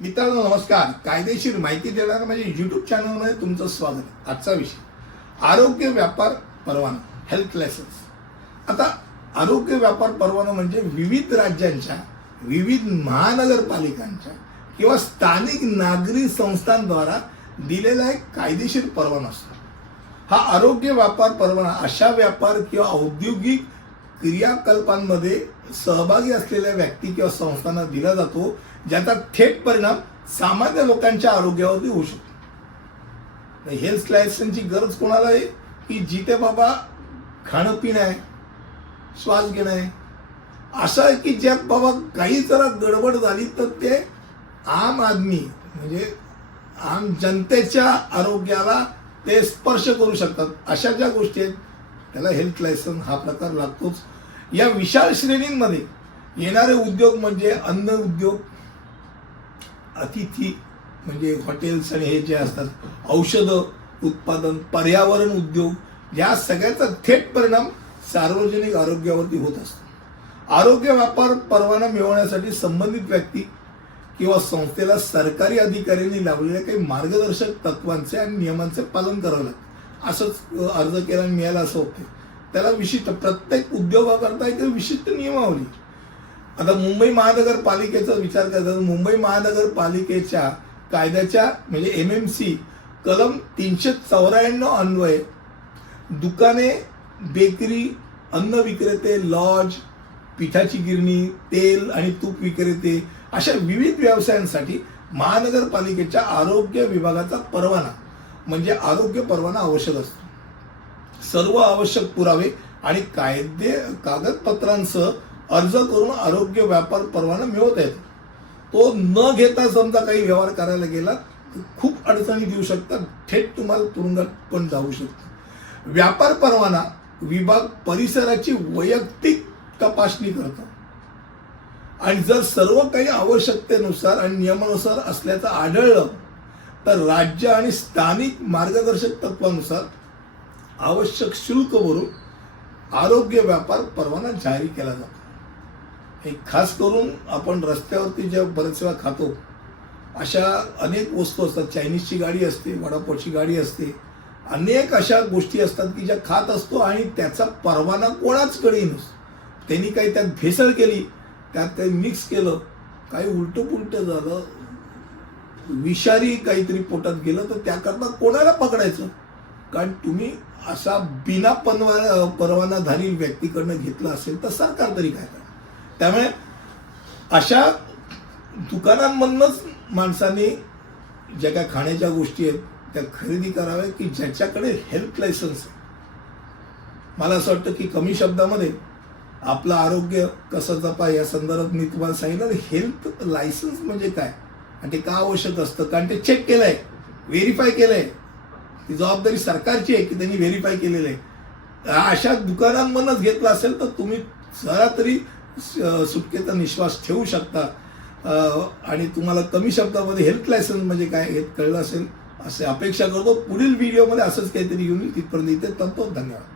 मित्रांनो नमस्कार. कायदेशीर माहिती देणाऱ्या माझ्या युट्यूब चॅनलमध्ये तुमचं स्वागत. आहे आजचा विषय. आरोग्य व्यापार परवाना हेल्थ लायसन्स आता आरोग्य व्यापार परवाना म्हणजे विविध राज्यांच्या विविध महानगरपालिकांच्या किंवा स्थानिक नागरी संस्थांद्वारा दिलेला एक कायदेशीर परवाना असतो. हा आरोग्य व्यापार परवाना अशा व्यापार किंवा औद्योगिक क्रियाकल्पांमध्ये सहभागी असलेल्या व्यक्ती किंवा संस्थांना दिला जातो ज्याचा थेट परिणाम सामान्य लोकांच्या आरोग्यावरती होऊ शकतो. हेल्थ लायसन्सची गरज कोणाला आहे? की जिथे बाबा खाणं पिणं आहे श्वास घेणं आहे असं आहे की ज्या बाबा काही जरा गडबड झाली तर ते आम आदमी म्हणजे आम जनतेच्या आरोग्याला ते स्पर्श करू शकतात. अशा ज्या गोष्टी आहेत त्याला हेल्थ लायसन्स हा प्रकार लागतोच. या विशाल श्रेणींमध्ये येणारे उद्योग म्हणजे अन्न उद्योग अतिथी म्हणजे हॉटेल्स आणि हे जे असतात औषधं उत्पादन पर्यावरण उद्योग या सगळ्याचा थेट परिणाम सार्वजनिक आरोग्यावरती होत असतो. आरोग्य व्यापार परवाना मिळवण्यासाठी संबंधित व्यक्ती किंवा संस्थेला सरकारी अधिकाऱ्यांनी लावलेल्या काही मार्गदर्शक तत्वांचे आणि नियमांचे पालन करावं लागतं. असंच अर्ज केला मिळाला असं होते त्याला विशिष्ट प्रत्येक उद्योगाकरता एक विशिष्ट नियमावली. आता मुंबई महानगरपालिकेचा विचार करता मुंबई महानगरपालिकेच्या कायद्याच्या म्हणजे एम एम सी कलम तीनशे चौऱ्याण्णव अन्वये दुकाने बेकरी अन्न विक्रेते लॉज पिठाची गिरणी तेल आणि तूप विक्रेते अशा विविध व्यवसायांसाठी महानगरपालिकेच्या आरोग्य विभागाचा परवाना. म्हणजे आरोग्य परवाना आवश्यक असतो. सर्व आवश्यक पुरावे आणि कायदे कागदपत्रांसह अर्ज करून आरोग्य व्यापार परवाना मिळवता येतो. तो न घेता समजा काही व्यवहार करायला गेला खूप अडचणी देऊ शकतात. थेट तुम्हाला तुरुंगात पण जाऊ शकतो. व्यापार परवाना विभाग परिसराची वैयक्तिक तपासणी करतो. आणि जर सर्व काही आवश्यकतेनुसार आणि नियमानुसार असल्याचं आढळलं तर राज्य आणि स्थानिक मार्गदर्शक तत्वानुसार आवश्यक शुल्क भरून आरोग्य व्यापार परवाना जारी केला जातो. हे खास करून आपण रस्त्यावरती ज्या बरेच वेळा खातो अशा अनेक वस्तू असतात. चायनीजची गाडी असते वडापावची गाडी असते. अनेक अशा गोष्टी असतात की ज्या खात असतो आणि त्याचा परवाना कोणाचकडे नसतो. त्यांनी काही त्यात भेसळ केली त्यात ते मिक्स केलं काही उलटं पुलटं झालं विषारी काहीतरी पोटात गेलं तर त्याकरता कोणाला पकडायचं? कारण तुम्ही असा बिना पनवा परवानाधारी व्यक्तीकडनं घेतला असेल तर सरकार तरी काय करणार? त्यामुळे अशा दुकानांमधनच माणसांनी ज्या काय खाण्याच्या गोष्टी आहेत त्या खरेदी कराव्या की ज्याच्याकडे हेल्थ लायसन्स आहे. मला असं वाटतं की कमी शब्दामध्ये आपलं आरोग्य कसं जपा या संदर्भात मी तुम्हाला सांगितलं हेल्थ लायसन्स म्हणजे काय? आणि ते का आवश्यक असतं? कारण ते चेक केलं आहे व्हेरीफाय केलं आहे ती जबाबदारी सरकारची आहे की त्यांनी व्हेरीफाय केलेलं आहे. अशा दुकानांमधूनच घेतलं असेल तर तुम्ही जरा तरी सुटकेचा निश्वास ठेवू शकता. आणि तुम्हाला कमी शब्दामध्ये हेल्थ लायसन्स म्हणजे काय हे कळलं असेल असे अपेक्षा करतो. पुढील व्हिडिओमध्ये असंच काहीतरी घेऊन तिथपर्यंत इथे तंतो धन्यवाद.